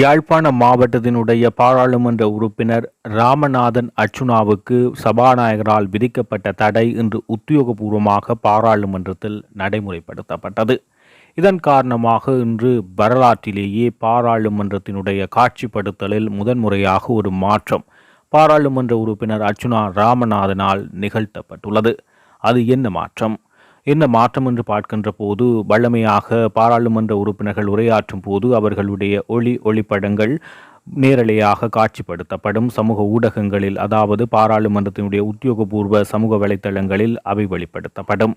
யாழ்ப்பாணம் மாவட்டத்தினுடைய பாராளுமன்ற உறுப்பினர் ராமநாதன் அர்ச்சுனாவுக்கு சபாநாயகரால் விதிக்கப்பட்ட தடை இன்று உத்தியோகபூர்வமாக பாராளுமன்றத்தில் நடைமுறைப்படுத்தப்பட்டது. இதன் காரணமாக இன்று வரலாற்றிலேயே பாராளுமன்றத்தினுடைய காட்சிப்படுத்தலில் முதன்முறையாக ஒரு மாற்றம் பாராளுமன்ற உறுப்பினர் அர்ச்சுனா ராமநாதனால் நிகழ்த்தப்பட்டுள்ளது. அது என்ன மாற்றம்? என்ன மாற்றம் என்று பார்க்கின்ற போது, வழமையாக பாராளுமன்ற உறுப்பினர்கள் உரையாற்றும் போது அவர்களுடைய ஒளிப்படங்கள் நேரலையாக காட்சிப்படுத்தப்படும். சமூக ஊடகங்களில், அதாவது பாராளுமன்றத்தினுடைய உத்தியோகபூர்வ சமூக வலைத்தளங்களில் அவை வெளிப்படுத்தப்படும்.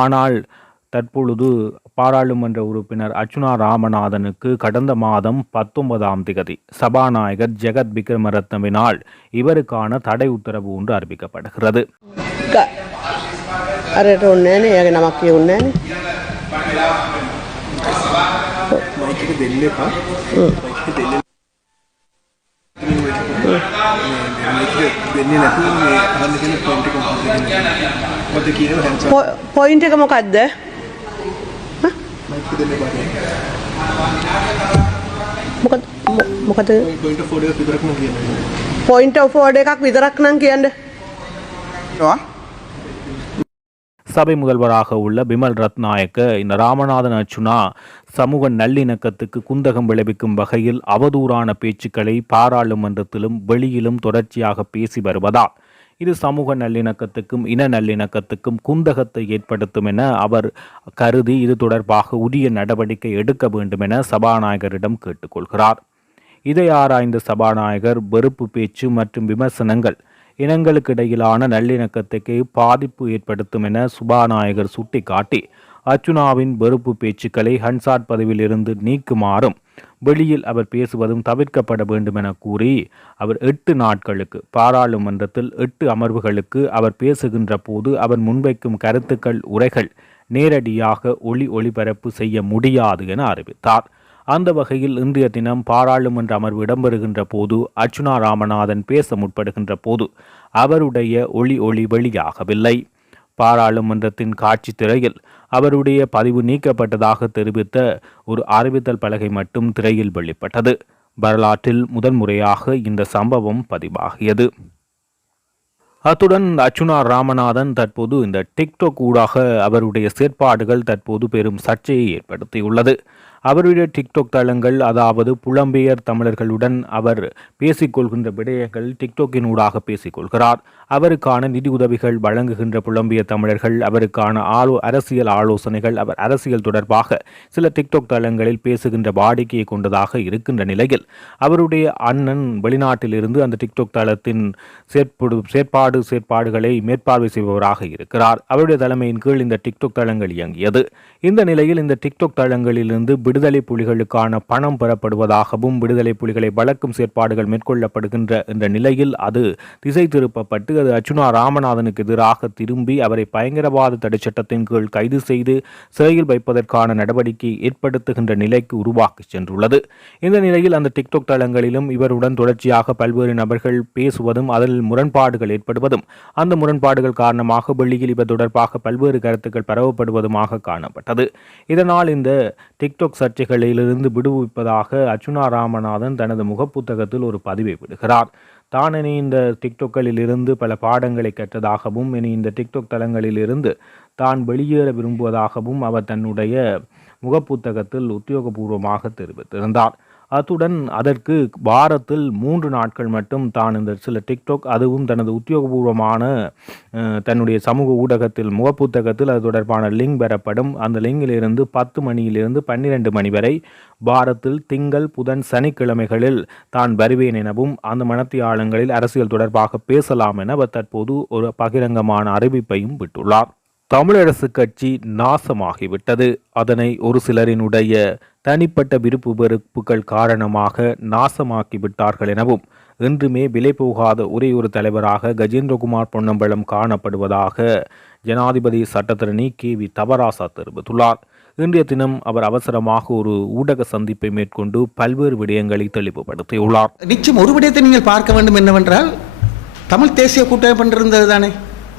ஆனால் தற்பொழுது பாராளுமன்ற உறுப்பினர் அர்ச்சுனா ராமநாதனுக்கு கடந்த மாதம் 19ஆம் தேதி சபாநாயகர் ஜெகத் விக்ரமரத்னவினால் இவருக்கான தடை உத்தரவு ஒன்று அறிவிக்கப்படுகிறது. අරට ඔන්නෑනේ එයාගේ නමක් කියවන්නේ මයික් එක දෙන්න එපා. මයික් එක දෙන්න. මයික් එක දෙන්නේ නැතුව මේ අහන්න කියන පොයින්ට් එක මොකද කියනවා හැන්ස් අප්. පොයින්ට් එක මොකද්ද? මයික් එක දෙන්න එපා. මොකද පොයින්ට් ඔෆ් ඕඩර් එකක් විතරක් නම් කියන්නේ. පොයින්ට් ඔෆ් ඕඩර් එකක් විතරක් නම් කියන්නේ. சபை முதல்வராக உள்ள பிமல் ரத்நாயக்க இந்த ராமநாதன் அர்ச்சுனா சமூக நல்லிணக்கத்துக்கு குந்தகம் விளைவிக்கும் வகையில் அவதூறான பேச்சுக்களை பாராளுமன்றத்திலும் வெளியிலும் தொடர்ச்சியாக பேசி வருவதால் இது சமூக நல்லிணக்கத்துக்கும் இன நல்லிணக்கத்துக்கும் குந்தகத்தை ஏற்படுத்தும் என அவர் கருதி இது தொடர்பாக உரிய நடவடிக்கை எடுக்க வேண்டும் என சபாநாயகரிடம் கேட்டுக்கொள்கிறார். இதை ஆராய்ந்த சபாநாயகர் வெறுப்பு பேச்சு மற்றும் விமர்சனங்கள் இனங்களுக்கு இடையிலான நல்லிணக்கத்துக்கு பாதிப்பு ஏற்படுத்தும் என சபாநாயகர் சுட்டிக்காட்டி அர்ச்சுனாவின் வெறுப்பு பேச்சுக்களை ஹன்சாட் பதவியில் இருந்து நீக்குமாறும் வெளியில் அவர் பேசுவதும் தவிர்க்கப்பட வேண்டும் என கூறி அவர் 8 நாட்களுக்கு பாராளுமன்றத்தில் 8 அமர்வுகளுக்கு அவர் பேசுகின்ற போது அவர் முன்வைக்கும் கருத்துக்கள் உரைகள் நேரடியாக ஒளிபரப்பு செய்ய முடியாது என அறிவித்தார். அந்த வகையில் இன்றைய தினம் பாராளுமன்ற அமர்வு இடம்பெறுகின்ற போது அர்ச்சுனா ராமநாதன் பேச முற்படுகின்ற போது அவருடைய ஒளி வெளியாகவில்லை. பாராளுமன்றத்தின் காட்சி திரையில் அவருடைய பதிவு நீக்கப்பட்டதாக தெரிவித்த ஒரு அறிவித்தல் பலகை மட்டும் திரையில் வெளிப்பட்டது. வரலாற்றில் முதன்முறையாக இந்த சம்பவம் பதிவாகியது. அத்துடன் அர்ச்சுனா ராமநாதன் தற்போது இந்த டிக்டாக் ஊடாக அவருடைய செயற்பாடுகள் தற்போது பெரும் சர்ச்சையை ஏற்படுத்தியுள்ளது. அவருடைய டிக்டாக் தளங்கள், அதாவது புலம்பெயர் தமிழர்களுடன் அவர் பேசிக்கொள்கின்ற விடயங்கள் டிக்டாக்கின் ஊடாக பேசிக்கொள்கிறார். அவருக்கான நிதி உதவிகள் வழங்குகின்ற புலம்பெயர் தமிழர்கள், அவருக்கான அரசியல் ஆலோசனைகள், அவர் அரசியல் தொடர்பாக சில டிக்டாக் தளங்களில் பேசுகின்ற வாடிக்கையை கொண்டதாக இருக்கின்ற நிலையில் அவருடைய அண்ணன் வெளிநாட்டிலிருந்து அந்த டிக்டாக் தளத்தின் செயற்பாடுகளை மேற்பார்வை செய்பவராக இருக்கிறார். அவருடைய தலைமையின் கீழ் இந்த டிக்டாக் தளங்கள் இயங்கியது. இந்த நிலையில் இந்த டிக்டாக் தளங்களிலிருந்து விடுதலை புலிகளுக்கான பணம் பெறப்படுவதாகவும் விடுதலை புலிகளை வளர்க்கும் செயற்பாடுகள் மேற்கொள்ளப்படுகின்ற என்ற நிலையில் அது திசை திருப்பப்பட்டு அது அர்ச்சுனா ராமநாதனுக்கு எதிராக திரும்பி அவரை பயங்கரவாத தடை சட்டத்தின் கீழ் கைது செய்து சிறையில் வைப்பதற்கான நடவடிக்கை ஏற்படுத்துகின்ற நிலைக்கு உருவாக்கி சென்றுள்ளது. இந்த நிலையில் அந்த டிக்டாக் தளங்களிலும் இவருடன் தொடர்ச்சியாக பல்வேறு நபர்கள் பேசுவதும் அதில் முரண்பாடுகள் ஏற்படுவதும் அந்த முரண்பாடுகள் காரணமாக வெளியில் இவர் தொடர்பாக பல்வேறு கருத்துக்கள் பரவப்படுவதுமாக காணப்பட்டது. இதனால் இந்த டிக்டாக் சர்ச்சைகளிலிருந்து விடுவிப்பதாக அர்ச்சுனா ராமநாதன் தனது முகப்புத்தகத்தில் ஒரு பதிவை விடுகிறார். தான் இனி இந்த டிக்டாக்களில் இருந்து பல பாடங்களை கற்றதாகவும் இனி இந்த டிக்டாக் தளங்களில் இருந்து தான் வெளியேற விரும்புவதாகவும் அவர் தன்னுடைய முகப்புத்தகத்தில் உத்தியோகபூர்வமாக தெரிவித்திருந்தார். அத்துடன் அதற்கு வாரத்தில் 3 நாட்கள் மட்டும் தான் இந்த சில டிக்டாக், அதுவும் தனது உத்தியோகபூர்வமான தன்னுடைய சமூக ஊடகத்தில் முகப்புத்தகத்தில் அது தொடர்பான லிங்க் பெறப்படும். அந்த லிங்கிலிருந்து 10 மணியிலிருந்து 12 மணி வரை வாரத்தில் திங்கள், புதன், சனிக்கிழமைகளில் தான் வருவேன் எனவும் அந்த மனத்தியாளங்களில் அரசியல் தொடர்பாக பேசலாம் என அவர் தற்போது ஒரு பகிரங்கமான அறிவிப்பையும் விட்டுள்ளார். தமிழரசு கட்சி நாசமாகிவிட்டது. அதனை ஒரு சிலரினுடைய தனிப்பட்ட விருப்பு வெறுப்புகள் காரணமாக நாசமாக்கிவிட்டார்கள் எனவும் என்றுமே விலை போகாத ஒரே ஒரு தலைவராக கஜேந்திரகுமார் பொன்னம்பலம் காணப்படுவதாக ஜனாதிபதி சட்டத்தரணி KV தவராசா தெரிவித்துள்ளார். இன்றைய தினம் அவர் அவசரமாக ஒரு ஊடக சந்திப்பை மேற்கொண்டு பல்வேறு விடயங்களை தெளிவுபடுத்தியுள்ளார். நிச்சயம் ஒரு விடயத்தை நீங்கள் பார்க்க வேண்டும் என்னவென்றால், தமிழ் தேசிய கூட்டமைப்பு இருந்தது தானே,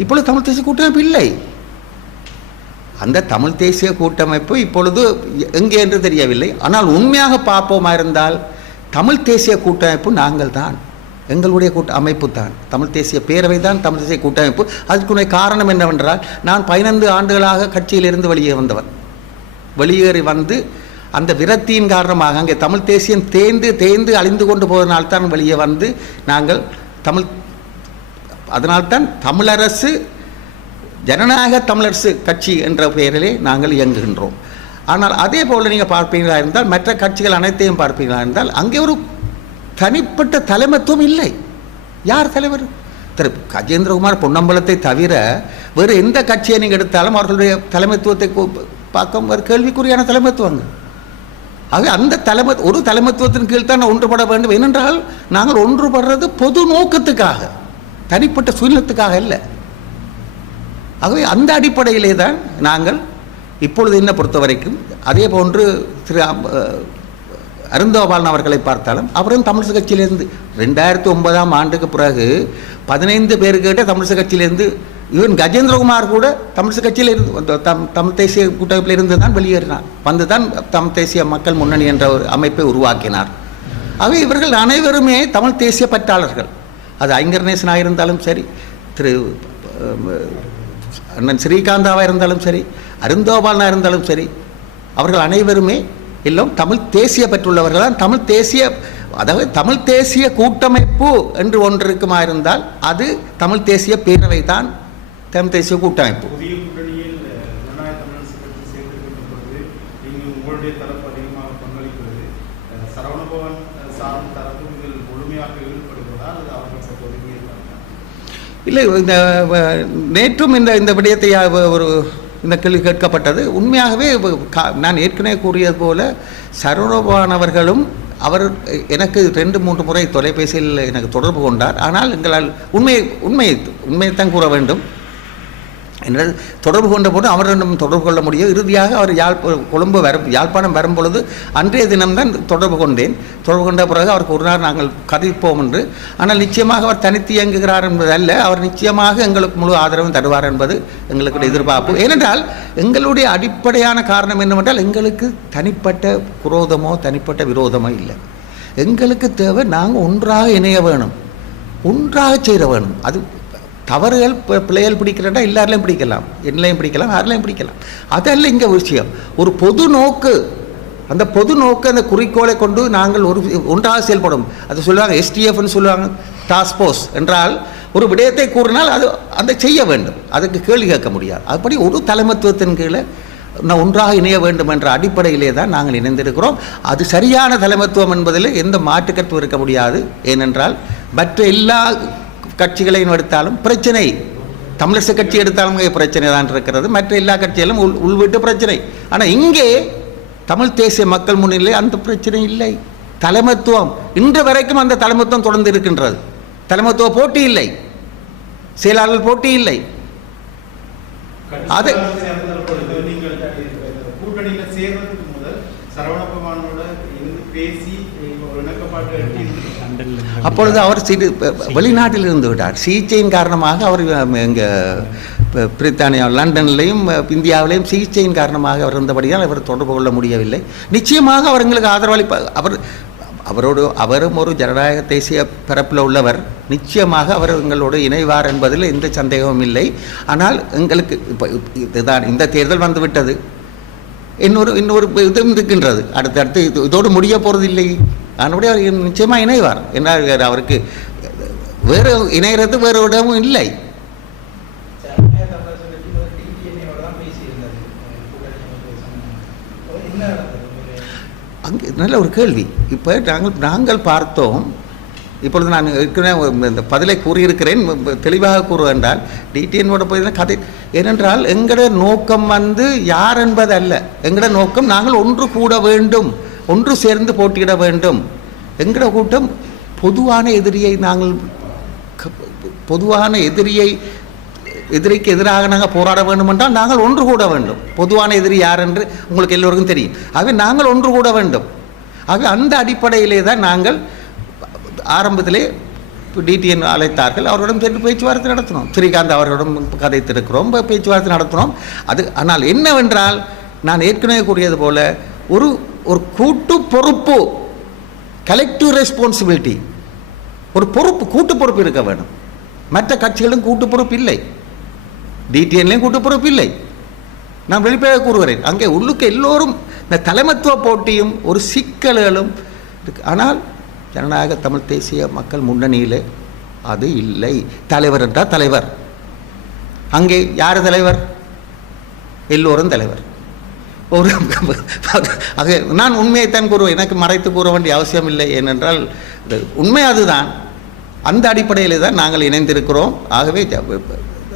இப்பொழுது தமிழ் தேசிய கூட்டமைப்பு இல்லை. அந்த தமிழ் தேசிய கூட்டமைப்பு இப்பொழுது எங்கே என்று தெரியவில்லை. ஆனால் உண்மையாக பார்ப்போமா இருந்தால் தமிழ் தேசிய கூட்டமைப்பு நாங்கள் தான், எங்களுடைய அமைப்பு தான், தமிழ் தேசிய பேரவை தான் தமிழ் தேசிய கூட்டமைப்பு. அதுக்குரிய காரணம் என்னவென்றால், நான் 15 ஆண்டுகளாக கட்சியிலிருந்து வெளியே வந்தவர். வெளியேறி வந்து அந்த விரக்தியின் காரணமாக அங்கே தமிழ் தேசியம் தேய்ந்து அழிந்து கொண்டு போவதனால்தான் வெளியே வந்து நாங்கள் அதனால்தான் தமிழரசு ஜனநாயக தமிழரசு கட்சி என்ற பெயரிலே நாங்கள் இயங்குகின்றோம். ஆனால் அதே போல் நீங்கள் பார்ப்பீர்களா இருந்தால், மற்ற கட்சிகள் அனைத்தையும் பார்ப்பீர்களா இருந்தால், அங்கே ஒரு தனிப்பட்ட தலைமைத்துவம் இல்லை. யார் தலைவர்? திரு கஜேந்திரகுமார் பொன்னம்பலத்தை தவிர வேறு எந்த கட்சியை நீங்கள் எடுத்தாலும் அவர்களுடைய தலைமைத்துவத்தை பார்க்க ஒரு கேள்விக்குறியான தலைமைத்துவங்கள். ஆக அந்த ஒரு தலைமைத்துவத்தின் கீழ் தான் ஒன்றுபட வேண்டும். ஏனென்றால் நாங்கள் ஒன்றுபடுறது பொது நோக்கத்துக்காக, தனிப்பட்ட சுயநலத்துக்காக இல்லை. ஆகவே அந்த அடிப்படையிலே தான் நாங்கள் இப்பொழுது என்ன பொறுத்த வரைக்கும், அதே போன்று திரு அருந்தோபாலன் அவர்களை பார்த்தாலும் அவரும் தமிழிசை கட்சியிலிருந்து 2009ஆம் ஆண்டுக்கு பிறகு 15 பேருக்கிட்ட தமிழிசை கட்சியிலிருந்து, ஈவன் கஜேந்திரகுமார் கூட தமிழிசை கட்சியில் இருந்து தமிழ் தேசிய கூட்டமைப்பில் இருந்து தான் வெளியேறினார். வந்து தான் தமிழ் தேசிய மக்கள் முன்னணி என்ற ஒரு அமைப்பை உருவாக்கினார். ஆகவே இவர்கள் அனைவருமே தமிழ் தேசிய பற்றாளர்கள். அது ஐங்கரநேசனாக இருந்தாலும் சரி, திரு அண்ணன் ஸ்ரீகாந்தாவாக இருந்தாலும் சரி, அருந்தோபாலனாக இருந்தாலும் சரி, அவர்கள் அனைவருமே எல்லாம் தமிழ் தேசிய பெற்றுள்ளவர்கள் தான். தமிழ் தேசிய, அதாவது தமிழ் தேசிய கூட்டமைப்பு என்று ஒன்று இருக்குமா இருந்தால் அது தமிழ் தேசிய பேரவை தான் தமிழ் தேசிய கூட்டமைப்பு. புதிய கூட்டணியில் ஜனநாயக தமிழரசு கட்சி சேர்ந்திருக்கின்ற பொழுது நீங்கள் உங்களுடைய தரப்பு அதிகமாக பங்களிக்கிறது, சரவணபவன் சார்ந்த தரப்பு நீங்கள் முழுமையாக ஈடுபடுவதால் அது அவர்கள் சற்று ஒதுங்கி இருப்பாங்க. இல்லை, இந்த நேற்றும் இந்த விடயத்தை இந்த கேள்வி கேட்கப்பட்டது. உண்மையாகவே நான் ஏற்கனவே கூறியது போல சரவணபவன் அவர்களும் எனக்கு 2-3 முறை தொலைபேசியில் எனக்கு தொடர்பு கொண்டார். ஆனால் எங்களால் உண்மையைத்தான் கூற வேண்டும். என்னால் தொடர்பு கொண்ட போது அவரிடம் தொடர்பு கொள்ள முடியும். இறுதியாக அவர் யாழ்ப்பாணம் வரும் பொழுது அன்றைய தினம்தான் தொடர்பு கொண்டேன். தொடர்பு கொண்ட பிறகு அவருக்கு ஒரு நாள் நாங்கள் கதைப்போம் என்று. ஆனால் நிச்சயமாக அவர் தனித்து இயங்குகிறார் என்பது அல்ல, அவர் நிச்சயமாக எங்களுக்கு முழு ஆதரவும் தருவார் என்பது எங்களுக்கு எதிர்பார்ப்பு. ஏனென்றால் எங்களுடைய அடிப்படையான காரணம் என்னவென்றால், எங்களுக்கு தனிப்பட்ட குரோதமோ தனிப்பட்ட விரோதமோ இல்லை. எங்களுக்கு தேவை நாங்கள் ஒன்றாக இணைய வேணும், ஒன்றாக சேர வேணும். அது தவறுகள் பிள்ளைகள் பிடிக்கிறேன்டா எல்லாரிலையும் பிடிக்கலாம், என்னையும் பிடிக்கலாம், யாரிலையும் பிடிக்கலாம். அதல்ல இங்கே விஷயம். ஒரு பொது நோக்கு, அந்த பொது நோக்கு, அந்த குறிக்கோளை கொண்டு நாங்கள் ஒன்றாக செயல்படும். அது சொல்லுவாங்க STFன்னு சொல்லுவாங்க, டாஸ்க் ஃபோர்ஸ் என்றால் ஒரு விடயத்தை கூறினால் அது அந்த செய்ய வேண்டும், அதுக்கு கேள்வி கேட்க முடியாது. அப்படி ஒரு தலைமைத்துவத்தின் கீழே நான் ஒன்றாக இணைய வேண்டும் என்ற அடிப்படையிலே தான் நாங்கள் இணைந்திருக்கிறோம். அது சரியான தலைமைத்துவம் என்பதில் எந்த மாற்றுக்கருத்தும் இருக்க முடியாது. ஏனென்றால் மற்ற எல்லா கட்சிகளையும் எடுத்தாலும் பிரச்சனை, தமிழரசு கட்சி எடுத்தாலும் பிரச்சனை தான் இருக்கிறது, மற்ற எல்லா கட்சிகளும் உள்வீட்டு பிரச்சனை. ஆனால் இங்கே தமிழ் தேசிய மக்கள் முன்னிலை அந்த பிரச்சனை இல்லை. தலைமைத்துவம் இன்று வரைக்கும் அந்த தலைமைத்துவம் தொடர்ந்து இருக்கின்றது. தலைமைத்துவ போட்டி இல்லை, செயலாளர் போட்டி இல்லை. அது நீங்கள் கூட்டணியில் சேர்வதற்கு முதல் சரவணபவனோட இருந்து பேசி இணக்கப்பாட்டு அப்பொழுது அவர் வெளிநாட்டில் இருந்து விட்டார். சிகிச்சையின் காரணமாக அவர் இங்கே பிரித்தானியா, லண்டன்லையும் இந்தியாவிலையும் சிகிச்சையின் காரணமாக அவர் இருந்தபடியால் அவர் தொடர்பு கொள்ள முடியவில்லை. நிச்சயமாக அவர் எங்களுக்கு ஆதரவளிப்பார். அவரும் ஒரு ஜனநாயக தேசிய பரப்பில் உள்ளவர். நிச்சயமாக அவர் எங்களோடு இணைவார் என்பதில் எந்த சந்தேகமும் இல்லை. ஆனால் எங்களுக்கு இதுதான் இந்த தேர்தல் வந்துவிட்டது, இன்னொரு இதுவும் இருக்கின்றது. அடுத்தடுத்து இதோடு முடிய போகிறதில்லை. அதனுடைய அவர் நிச்சயமாக இணைவார். என்ன அவருக்கு வேறு இணைகிறது வேறு இடமும் இல்லை. அங்கே நல்ல ஒரு கேள்வி. இப்போ நாங்கள் பார்த்தோம். இப்பொழுது நான் இந்த பதிலை கூறியிருக்கிறேன், தெளிவாக கூறுவென்றால் டிடிஎனோட போய் கதை. ஏனென்றால் எங்களோட நோக்கம் யார் என்பது அல்ல. எங்களோட நோக்கம் நாங்கள் ஒன்று கூட வேண்டும், ஒன்று சேர்ந்து போட்டியிட வேண்டும். எங்களோட கூட்டம் பொதுவான எதிரியை எதிரிக்கு எதிராக நாங்கள் போராட வேண்டும் என்றால் நாங்கள் ஒன்று கூட வேண்டும். பொதுவான எதிரி யார் என்று உங்களுக்கு எல்லோருக்கும் தெரியும். ஆகவே நாங்கள் ஒன்று கூட வேண்டும். ஆகவே அந்த அடிப்படையிலே தான் நாங்கள் ஆரம்பத்திலே டிடிஎன் அழைத்தார்கள். அவர்களிடம் சென்று பேச்சுவார்த்தை நடத்தினோம். ஸ்ரீகாந்த் அவர்களிடம் கதைத்திருக்கிறோம், பேச்சுவார்த்தை நடத்தினோம். அது ஆனால் என்னவென்றால், நான் ஏற்கனவே கூறியது போல ஒரு கூட்டு பொறுப்பு கலெக்டிவ் ரெஸ்பான்சிபிலிட்டி, ஒரு பொறுப்பு, கூட்டு பொறுப்பு இருக்க வேணும். மற்ற கட்சிகளும் கூட்டு பொறுப்பு இல்லை, டிடிஎன்லையும் கூட்டு பொறுப்பு இல்லை. நான் வெளிப்படையாக கூறுகிறேன், அங்கே உள்ளுக்கு எல்லோரும் இந்த தலைமத்துவ போட்டியும் ஒரு சிக்கல்களும் இருக்கு. ஆனால் ஜனநாயக தமிழ் தேசிய மக்கள் முன்னணியில் அது இல்லை. தலைவர் என்றால் தலைவர், அங்கே யார் தலைவர்? எல்லோரும் தலைவர். ஒரு நான் உண்மையைத்தான் கூறுவேன், எனக்கு மறைத்து கூற வேண்டிய அவசியம் இல்லை. ஏனென்றால் உண்மை அதுதான். அந்த அடிப்படையில் தான் நாங்கள் இணைந்திருக்கிறோம். ஆகவே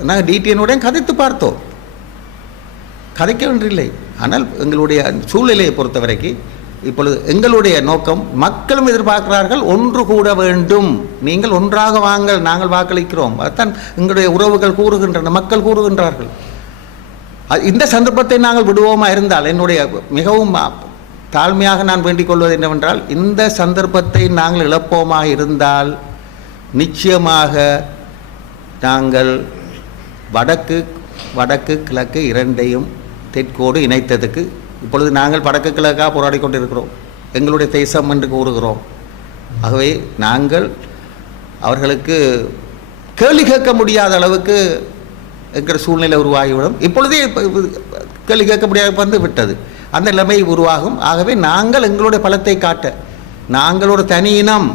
நாங்கள் டிடிஎனுடைய கதைத்து பார்த்தோம், கதைக்க வேண்டியில்லை. ஆனால் எங்களுடைய சூழ்நிலையை பொறுத்த வரைக்கும் இப்பொழுது எங்களுடைய நோக்கம், மக்களும் எதிர்பார்க்கிறார்கள் ஒன்று கூட வேண்டும், நீங்கள் ஒன்றாக வாங்கள், நாங்கள் வாக்களிக்கிறோம். அதுதான் எங்களுடைய உறவுகள் கூறுகின்றன, மக்கள் கூறுகின்றார்கள். இந்த சந்தர்ப்பத்தை நாங்கள் விடுவோமா இருந்தால், என்னுடைய மிகவும் தாழ்மையாக நான் வேண்டிக் கொள்வது என்னவென்றால், இந்த சந்தர்ப்பத்தை நாங்கள் இழப்போமாக இருந்தால் நிச்சயமாக நாங்கள் வடக்கு கிழக்கு இரண்டையும் தெற்கோடு இணைத்ததுக்கு இப்பொழுது நாங்கள் வடக்கு கிழக்காக போராடி கொண்டிருக்கிறோம், எங்களுடைய தேசம் என்று கூறுகிறோம். ஆகவே நாங்கள் அவர்களுக்கு கேள்வி கேட்க முடியாத அளவுக்கு என்கிற சூழ்நிலை உருவாகிவிடும். இப்பொழுதே கேள்வி கேட்க முடியாது வந்து விட்டது, அந்த நிலைமை உருவாகும். ஆகவே நாங்கள் எங்களுடைய பலத்தை காட்ட, நாங்கள் ஒரு தனி இனம்,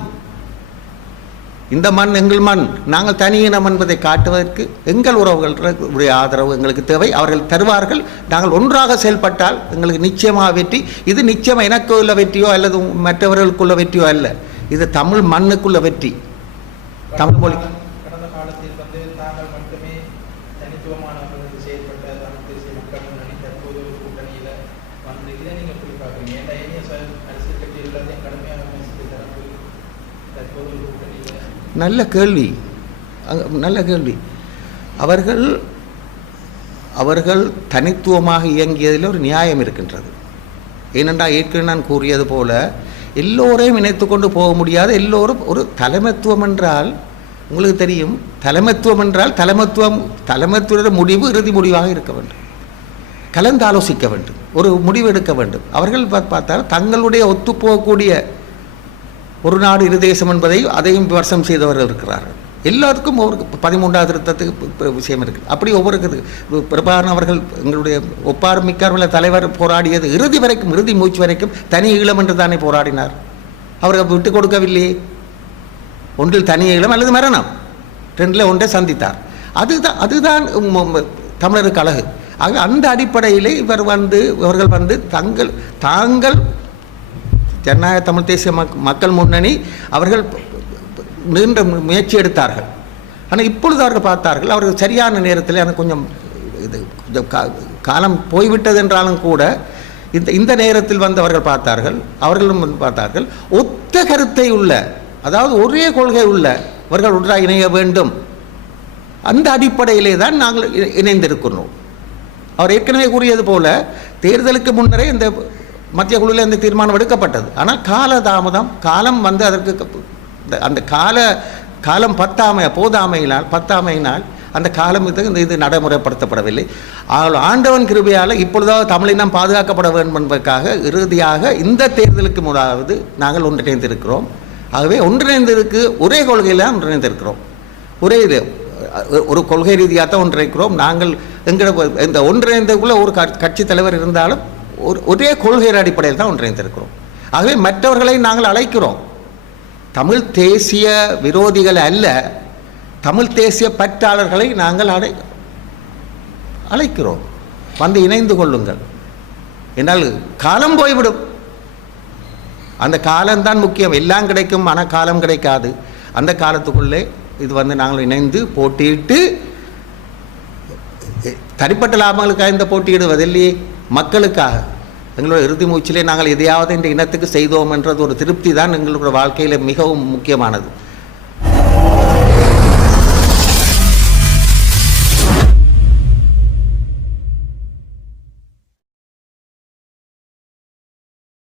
இந்த மண் எங்கள் மண், நாங்கள் தனி இனம் என்பதை காட்டுவதற்கு எங்கள் உறவுகளுடைய ஆதரவு எங்களுக்கு தேவை. அவர்கள் தருவார்கள். நாங்கள் ஒன்றாக செயல்பட்டால் எங்களுக்கு நிச்சயமாக வெற்றி. இது நிச்சயமாக எனக்கு உள்ள வெற்றியோ அல்லது மற்றவர்களுக்குள்ள வெற்றியோ அல்ல, இது தமிழ் மண்ணுக்குள்ள வெற்றி, தமிழ் மொழி. கடந்த காலத்தில் தாங்கள் மட்டுமே தனித்துவமானவர்கள் செயல்பட்ட தமிழ் தேசிய மக்கள் முன்னணி தற்போது ஒரு கூட்டணியில் வந்து இதை நீங்கள் எப்படி பார்க்குறீங்க? ஏன்னா இனிய அரசியல் கட்சியில் எல்லாத்தையும் கடுமையாக விமர்சித்த தரப்பு தற்போது ஒரு கூட்டணியில். நல்ல கேள்வி, நல்ல கேள்வி. அவர்கள் தனித்துவமாக இயங்கியதில் ஒரு நியாயம் இருக்கின்றது. ஏனென்றால் ஏற்கனவே நான் கூறியது போல எல்லோரையும் இணைத்து கொண்டு போக முடியாது. எல்லோரும் ஒரு தலைமைத்துவம் என்றால் உங்களுக்கு தெரியும், தலைமைத்துவம் என்றால் தலைமைத்துவ முடிவு இறுதி முடிவாக இருக்க வேண்டும், கலந்து ஆலோசிக்க வேண்டும், ஒரு முடிவு எடுக்க வேண்டும். அவர்கள் பார்த்தால் தங்களுடைய ஒத்துப்போகக்கூடிய ஒரு நாடு இரு தேசம் என்பதை அதையும் விமர்சனம் செய்தவர்கள் இருக்கிறார்கள். எல்லாருக்கும் ஒரு 13வது திருத்தத்துக்கு விஷயம் இருக்குது. அப்படி ஒவ்வொரு பிரபாகரன் அவர்கள் எங்களுடைய ஒப்பார் மிக்கார் தலைவர் போராடியது இறுதி மூச்சு வரைக்கும் தனி ஈழம் என்று தானே போராடினார். அவர்கள் விட்டு கொடுக்கவில்லையே. ஒன்றில் தனி ஈழம் அல்லது மரணம், ரெண்டில் ஒன்றை சந்தித்தார். அதுதான் தமிழருக்கு அழகு. ஆக அந்த அடிப்படையிலே இவர்கள் வந்து தாங்கள் ஜனநாயக தமிழ் தேசிய மக்கள் முன்னணி அவர்கள் நீண்ட முயற்சி எடுத்தார்கள். ஆனால் இப்பொழுது அவர்கள் பார்த்தார்கள், அவர்கள் சரியான நேரத்தில் எனக்கு கொஞ்சம் காலம் போய்விட்டது என்றாலும் கூட இந்த நேரத்தில் வந்து அவர்கள் அவர்களும் பார்த்தார்கள் ஒத்த கருத்தை உள்ள, அதாவது ஒரே கொள்கை உள்ள அவர்கள் ஒன்றாக இணைய வேண்டும். அந்த அடிப்படையிலே தான் நாங்கள் இணைந்திருக்கிறோம். அவர் ஏற்கனவே கூறியது போல தேர்தலுக்கு முன்னரே இந்த மத்திய குழுவில் இந்த தீர்மானம் எடுக்கப்பட்டது. ஆனால் காலம் வந்து அதற்கு அந்த காலம் பத்தாமையினால் அந்த காலம் இது நடைமுறைப்படுத்தப்படவில்லை. ஆண்டவன் கிருபையால் இப்பொழுதாவது தமிழினம் பாதுகாக்கப்பட வேண்டும் என்பதற்காக இறுதியாக இந்த தேர்தலுக்கு முன்னாவது நாங்கள் ஒன்றிணைந்திருக்கிறோம். ஆகவே ஒரே கொள்கையில் ஒன்றிணைந்திருக்கிறோம். ஒரு கொள்கை ரீதியாக தான் ஒன்றிணைக்கிறோம். நாங்கள் இந்த ஒன்றிணைந்ததுக்குள்ள ஒரு கட்சி தலைவர் இருந்தாலும் ஒரே கொள்கையின் அடிப்படையில் தான் ஒன்றிணைந்திருக்கிறோம். ஆகவே மற்றவர்களை நாங்கள் அழைக்கிறோம், தமிழ் தேசிய விரோதிகள் அல்ல, தமிழ் தேசிய பற்றாளர்களை நாங்கள் அழைக்கிறோம், வந்து இணைந்து கொள்ளுங்கள். என்னால் காலம் போய்விடும், அந்த காலம்தான் முக்கியம். எல்லாம் கிடைக்கும், ஆனால் காலம் கிடைக்காது. அந்த காலத்துக்குள்ளே இது நாங்கள் இணைந்து போட்டியிட்டு தனிப்பட்ட லாபங்களுக்காக இந்த போட்டியிடுவதில்லையே, மக்களுக்காக எங்களோட இறுதி மூச்சிலே நாங்கள் எதையாவது இந்த இனத்துக்கு செய்தோம் என்றது ஒரு திருப்தி தான் எங்களுடைய வாழ்க்கையில் மிகவும் முக்கியமானது.